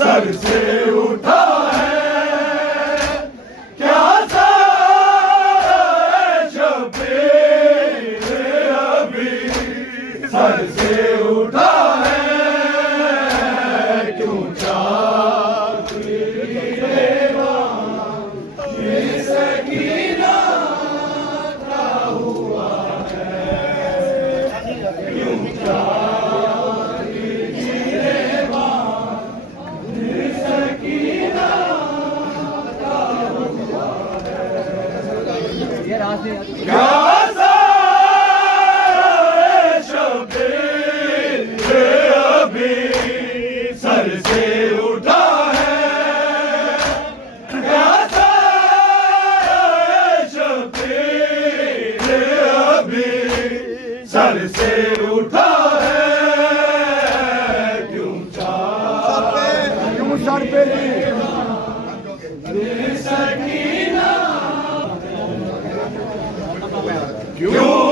Sir से उठा है क्या शबीर अभी सर से उठा है क्यों सकीना का हुआ है क्यों सर से उठा है शबीर अभी सर से उठा है क्यों सर पे सकीना क्यों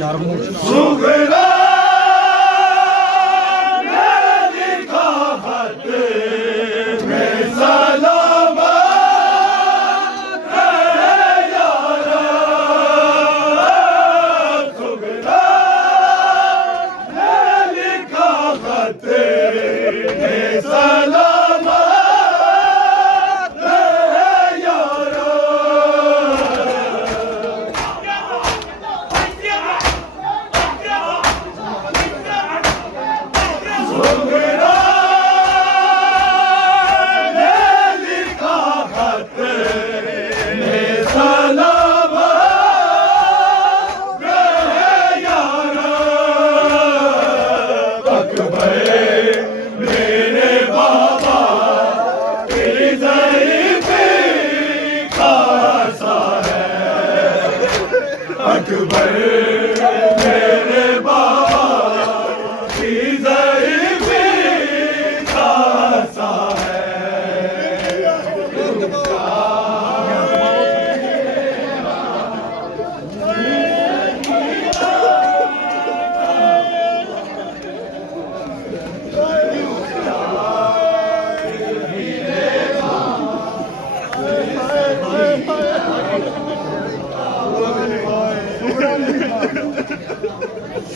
सुगरा लिखा खत में सलामा यारा सुगरा लिखा खत में सलामा मेरे बाबा अकबर मेरे बाबा की ज़ईफ़ी खासा है।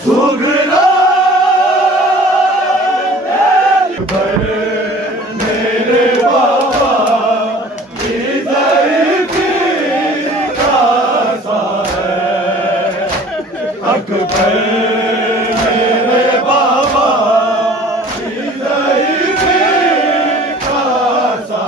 सुगरा मेरे बाबा की ज़ईफ़ी खासा है। अकबर मेरे बाबा की ज़ईफ़ी खासा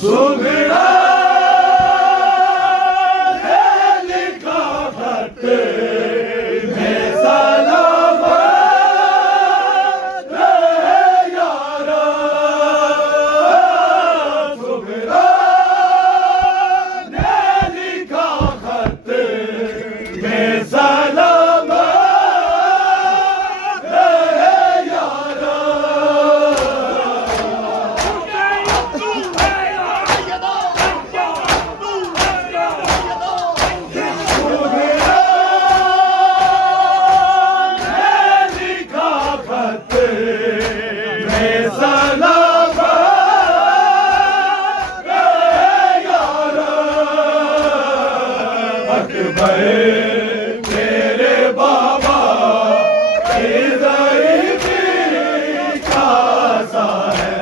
सुगड़ा लिखा खत में सलामत रहे यारा। सुगड़ा लिखा खत में सलामत रहे यारा। मेरे बाबा की ज़ईफ़ी खासा है।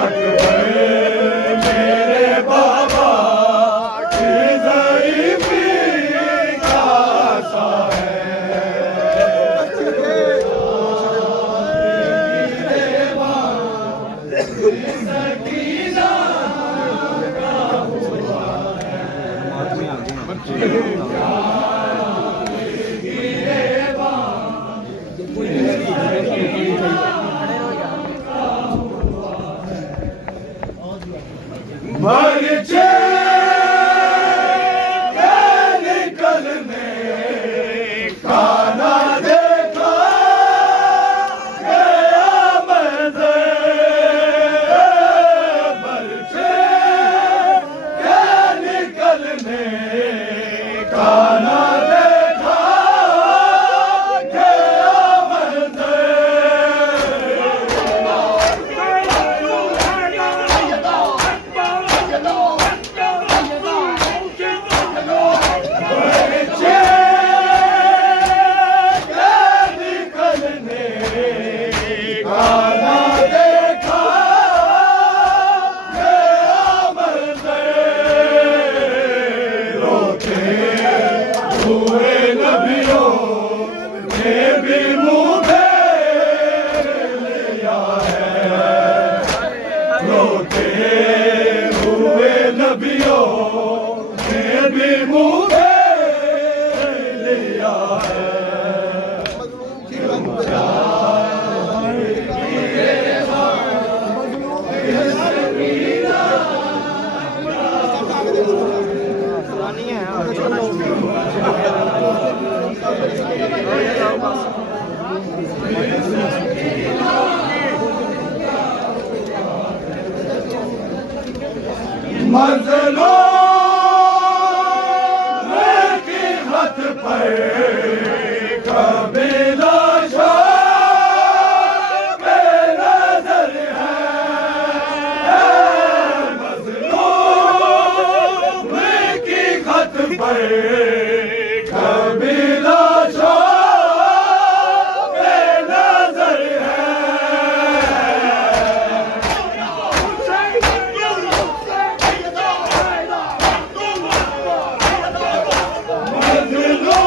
अकबर मेरे बाबा की ज़ईफ़ी खासा है। बगीचे के निकलने खाना देखा गया मंज़र। बगीचे के निकलने खाना देखा गया मंज़र। मज़लूम की हद पर कबीला शाह बेनज़र है। मज़लूम की हद पर कबीला शाह बेनज़र है। मज़लूम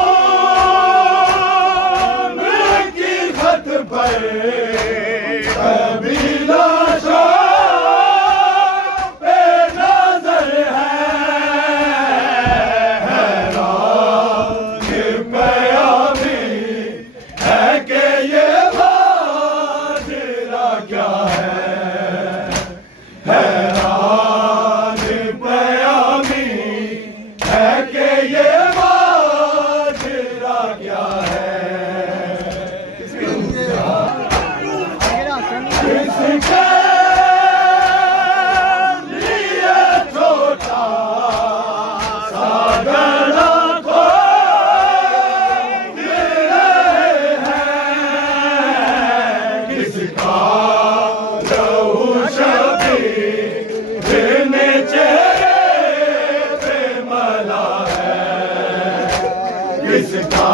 किसका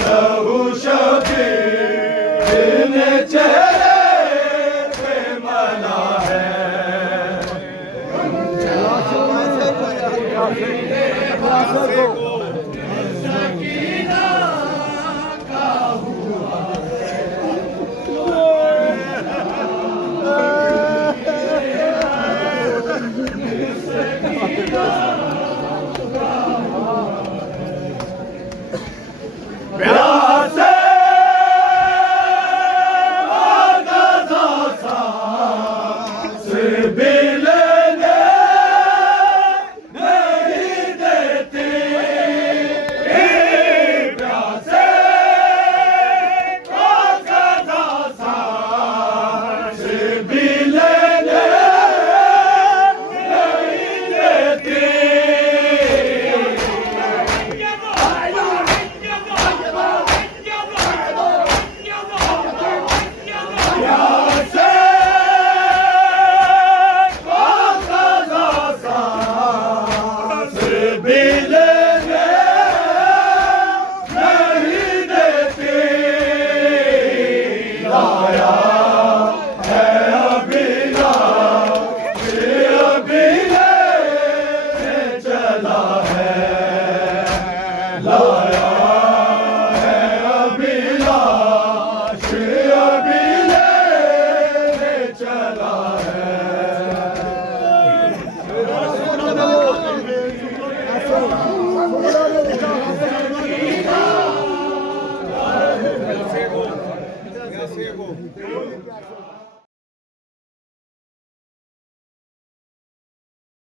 लहू शबीर ने चेहरे पे मला है। प्यासे वादा सांस भी लेने नहीं देती, प्यासे वादा सांस भी लेने नहीं देती। Cego.